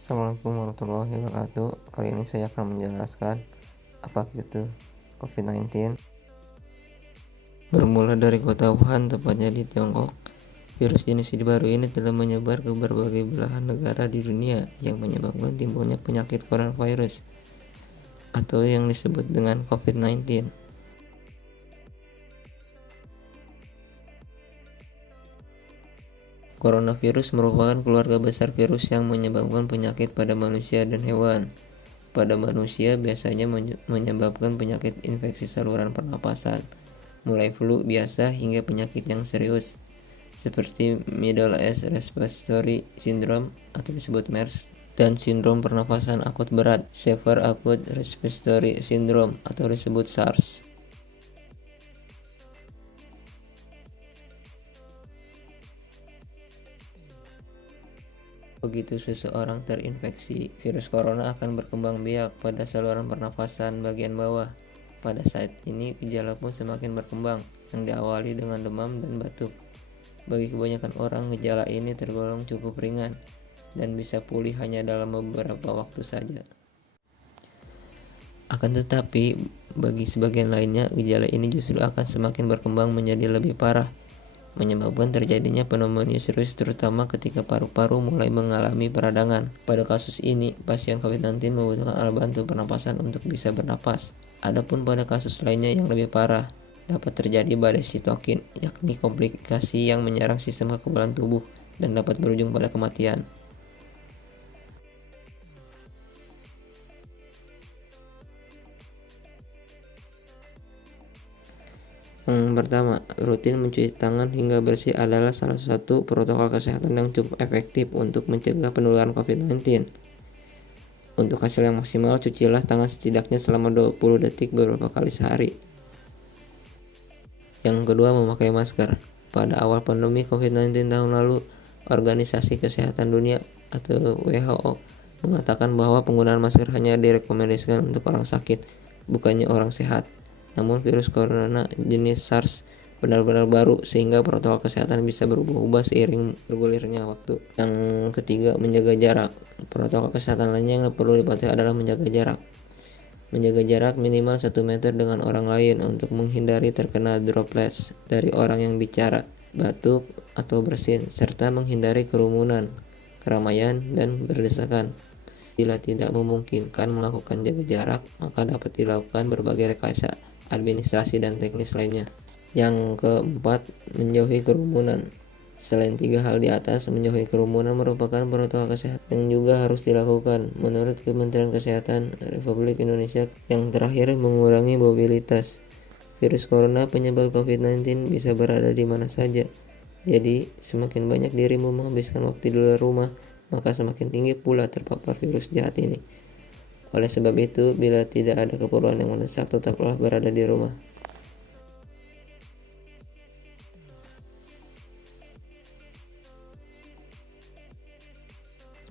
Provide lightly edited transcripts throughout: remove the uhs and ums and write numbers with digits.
Assalamualaikum warahmatullahi wabarakatuh. Kali ini saya akan menjelaskan apa itu COVID-19. Bermula dari kota Wuhan, tepatnya di Tiongkok, virus jenis baru ini telah menyebar ke berbagai belahan negara di dunia yang menyebabkan timbulnya penyakit coronavirus atau yang disebut dengan COVID-19. Coronavirus merupakan keluarga besar virus yang menyebabkan penyakit pada manusia dan hewan. Pada manusia biasanya menyebabkan penyakit infeksi saluran pernapasan, mulai flu biasa hingga penyakit yang serius, seperti Middle East Respiratory Syndrome atau disebut MERS, dan sindrom pernapasan akut berat, Severe Acute Respiratory Syndrome atau disebut SARS. Begitu seseorang terinfeksi, virus corona akan berkembang biak pada saluran pernafasan bagian bawah. Pada saat ini, gejala pun semakin berkembang, yang diawali dengan demam dan batuk. Bagi kebanyakan orang, gejala ini tergolong cukup ringan dan bisa pulih hanya dalam beberapa waktu saja. Akan tetapi, bagi sebagian lainnya, gejala ini justru akan semakin berkembang menjadi lebih parah, menyebabkan terjadinya pneumonia serius terutama ketika paru-paru mulai mengalami peradangan. Pada kasus ini, pasien COVID-19 membutuhkan alat bantu pernapasan untuk bisa bernapas. Adapun pada kasus lainnya yang lebih parah, dapat terjadi badai sitokin, yakni komplikasi yang menyerang sistem kekebalan tubuh dan dapat berujung pada kematian. Yang pertama, rutin mencuci tangan hingga bersih adalah salah satu protokol kesehatan yang cukup efektif untuk mencegah penularan COVID-19. Untuk hasil yang maksimal, cucilah tangan setidaknya selama 20 detik beberapa kali sehari. Yang kedua, memakai masker. Pada awal pandemi COVID-19 tahun lalu, Organisasi Kesehatan Dunia atau WHO mengatakan bahwa penggunaan masker hanya direkomendasikan untuk orang sakit, bukannya orang sehat. Namun virus corona jenis SARS benar-benar baru sehingga protokol kesehatan bisa berubah-ubah seiring bergulirnya waktu. Yang ketiga, menjaga jarak. Protokol kesehatan lainnya yang perlu dipatuhi adalah menjaga jarak. Menjaga jarak minimal 1 meter dengan orang lain untuk menghindari terkena droplets dari orang yang bicara, batuk, atau bersin, serta menghindari kerumunan, keramaian, dan berdesakan. Bila tidak memungkinkan melakukan jaga jarak, maka dapat dilakukan berbagai rekayasa administrasi dan teknis lainnya. Yang keempat, menjauhi kerumunan. Selain 3 hal di atas, menjauhi kerumunan merupakan protokol kesehatan yang juga harus dilakukan. Menurut Kementerian Kesehatan Republik Indonesia, yang terakhir mengurangi mobilitas. Virus corona penyebab COVID-19 bisa berada di mana saja. Jadi, semakin banyak dirimu menghabiskan waktu di luar rumah, maka semakin tinggi pula terpapar virus jahat ini. Oleh sebab itu, bila tidak ada keperluan yang mendesak, tetaplah berada di rumah.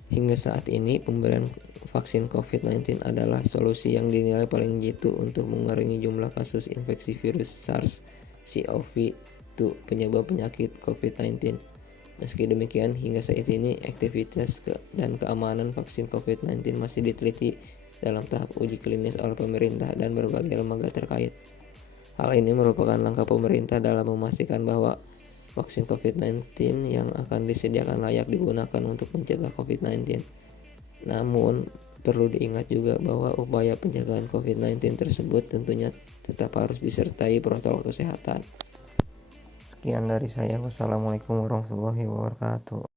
Hingga saat ini, pemberian vaksin COVID-19 adalah solusi yang dinilai paling jitu untuk mengurangi jumlah kasus infeksi virus SARS-CoV-2 penyebab penyakit COVID-19. Meski demikian, hingga saat ini aktivitas dan keamanan vaksin COVID-19 masih diteliti dalam tahap uji klinis oleh pemerintah dan berbagai lembaga terkait. Hal ini merupakan langkah pemerintah dalam memastikan bahwa vaksin COVID-19 yang akan disediakan layak digunakan untuk mencegah COVID-19. Namun, perlu diingat juga bahwa upaya pencegahan COVID-19 tersebut tentunya tetap harus disertai protokol kesehatan. Sekian dari saya. Wassalamualaikum warahmatullahi wabarakatuh.